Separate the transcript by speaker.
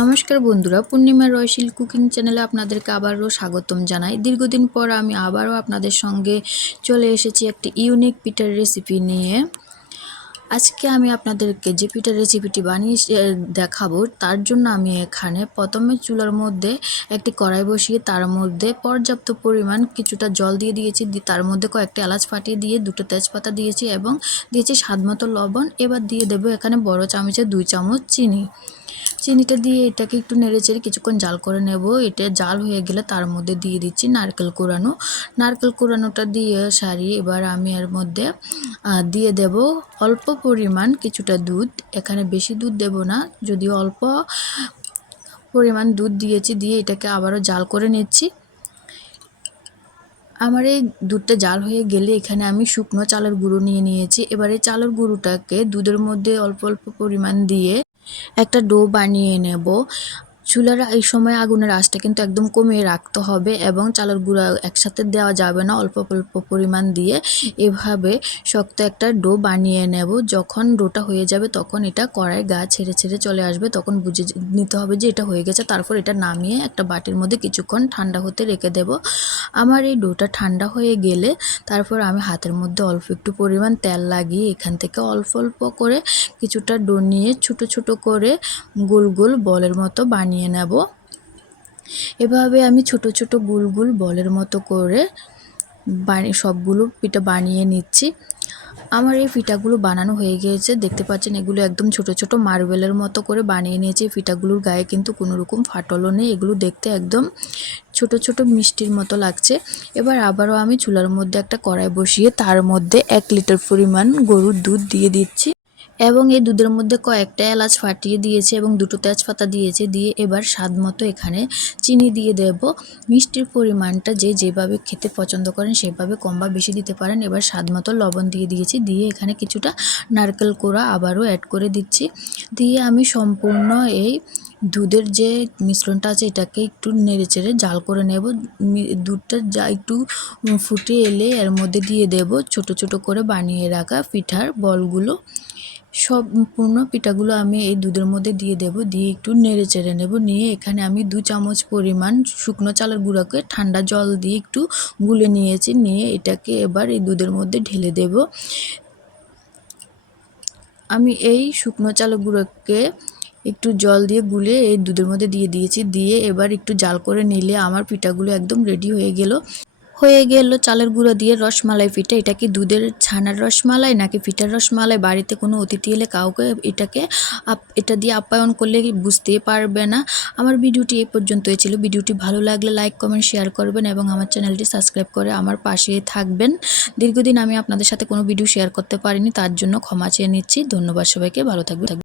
Speaker 1: নমস্কার বন্ধুরা পূর্ণিমা রয়শিল কুকিং চ্যানেলে আপনাদেরকে আবারও স্বাগতম জানাই। দীর্ঘদিন পর আমি আবারও আপনাদের সঙ্গে চলে এসেছি একটি ইউনিক পিঠার রেসিপি নিয়ে। আজকে আমি আপনাদেরকে যে পিঠার রেসিপিটি বানিয়ে দেখাবো, তার জন্য আমি এখানে প্রথমে চুলার মধ্যে একটি কড়াই বসিয়ে, তার মধ্যে পর্যাপ্ত পরিমাণ কিছুটা জল দিয়ে দিয়েছি তার মধ্যে কয়েকটি এলাচ ফাটিয়ে দিয়ে দুটো তেজপাতা দিয়েছি এবং দিয়েছি স্বাদ মতো লবণ। এবার দিয়ে দেবো এখানে বড় চামচে দুই চামচ চিনি। চিনিটা দিয়ে এটাকে একটু নেড়েচেড়ে কিছুক্ষণ জাল করে নেব। এটা জাল হয়ে গেলে তার মধ্যে দিয়ে দিচ্ছি নারকেল কোরানো নারকেল কোরানোটা দিয়ে সারিয়ে এবার আমি এর মধ্যে দিয়ে দেব অল্প পরিমাণ কিছুটা দুধ। এখানে বেশি দুধ দেব না, যদিও অল্প পরিমাণ দুধ দিয়েছি, দিয়ে এটাকে আবারও জাল করে নিচ্ছি। আমার এই দুধটা জাল হয়ে গেলে এখানে আমি শুকনো চালের গুঁড়ো নিয়ে নিয়েছি। এবার চালের গুঁড়োটাকে দুধের মধ্যে অল্প অল্প পরিমাণ দিয়ে একটা ডো বানিয়ে নেব। চুলার এই সময় আগুনের আঁচটা কিন্তু একদম কমিয়ে রাখতে হবে এবং চালের গুঁড়া একসাথে দেওয়া যাবে না অল্প অল্প পরিমাণ দিয়ে। এভাবে শক্ত একটা ডো বানিয়ে নেব। যখন ডোটা হয়ে যাবে তখন এটা কড়াই গা ছেড়ে ছেড়ে চলে আসবে। তখন বুঝে নিতে হবে যে এটা হয়ে গেছে। তারপর এটা নামিয়ে একটা বাটির মধ্যে কিছুক্ষণ ঠান্ডা হতে রেখে দেব। আমার এই ডোটা ঠান্ডা হয়ে গেলে তারপর আমি হাতের মধ্যে অল্প একটু পরিমাণ তেল লাগিয়ে এখান থেকে অল্প অল্প করে কিছুটা ডো নিয়ে ছোটো ছোটো করে গোল গোল বলের মতো বানিয়ে নেব। এভাবে আমি ছোট ছোট গোল গোল বলের মতো করে বানিয়ে সবগুলো পিঠা বানিয়ে নিচ্ছি। আমার এই পিঠাগুলো বানানো হয়ে গিয়েছে। দেখতে পাচ্ছেন, এগুলো একদম ছোট ছোট মার্বেলের মতো করে বানিয়ে নিয়েছি। এই পিঠাগুলোর গায়ে কিন্তু কোনো রকম ফাটলও নেই। এগুলো দেখতে একদম ছোট ছোট মিষ্টির মতো লাগছে। এবার আবারও আমি চুলার মধ্যে একটা কড়াই বসিয়ে তার মধ্যে এক লিটার পরিমাণ গরুর দুধ দিয়ে দিচ্ছি। এবং এই দুধের মধ্যে কয়েকটা এলাচ ফাটিয়ে দিয়েছে এবং দুটো তেজপাতা দিয়েছে, দিয়ে এবার স্বাদ মতো এখানে চিনি দিয়ে দেব। মিষ্টির পরিমাণটা যে যেভাবে খেতে পছন্দ করেন সেভাবে কম বা বেশি দিতে পারেন। এবার স্বাদ মতো লবণ দিয়ে দিয়েছি, দিয়ে এখানে কিছুটা নারকেল কোড়া আবারও অ্যাড করে দিচ্ছি। দিয়ে আমি সম্পূর্ণ এই দুধের যে মিশ্রণটা আছে এটাকে একটু নেড়েচেড়ে জাল করে নেব। দুধটা যা একটু ফুটে এলে এর মধ্যে দিয়ে দেব। ছোট ছোট করে বানিয়ে রাখা পিঠার বলগুলো। সম্পূর্ণ পিঠাগুলো আমি এই দুধের মধ্যে দিয়ে দেব, দিয়ে একটু নেড়ে চেড়ে নেব। নিয়ে এখানে আমি দু চামচ পরিমাণ শুকনো চালের গুঁড়াকে ঠান্ডা জল দিয়ে একটু গুলে নিয়েছি। নিয়ে এটাকে এবার এই দুধের মধ্যে ঢেলে দেব। আমি এই শুকনো চালের গুঁড়োকে একটু জল দিয়ে গুলে এই দুধের মধ্যে দিয়ে দিয়েছি। দিয়ে এবার একটু জাল করে নিলে আমার পিঠাগুলো একদম রেডি হয়ে গেল। হয়ে গেল চালের গুঁড়ো দিয়ে রসমালাই পিঠা। এটা কি দুধের ছানার রসমালাই নাকি পিঠার রসমালাই? বাড়িতে কোনো অতিথি এলে কাউকে এটাকে এটা দিয়ে আপ্যায়ন করলে বুঝতে পারবে না। আমার ভিডিওটি এই পর্যন্তই ছিল। ভিডিওটি ভালো লাগলে লাইক, কমেন্ট, শেয়ার করবেন এবং আমার চ্যানেলটি সাবস্ক্রাইব করে আমার পাশে থাকবেন। দীর্ঘদিন আমি আপনাদের সাথে কোনো ভিডিও শেয়ার করতে পারিনি, তার জন্য ক্ষমা চেয়ে নিচ্ছি। ধন্যবাদ সবাইকে। ভালো থাকবে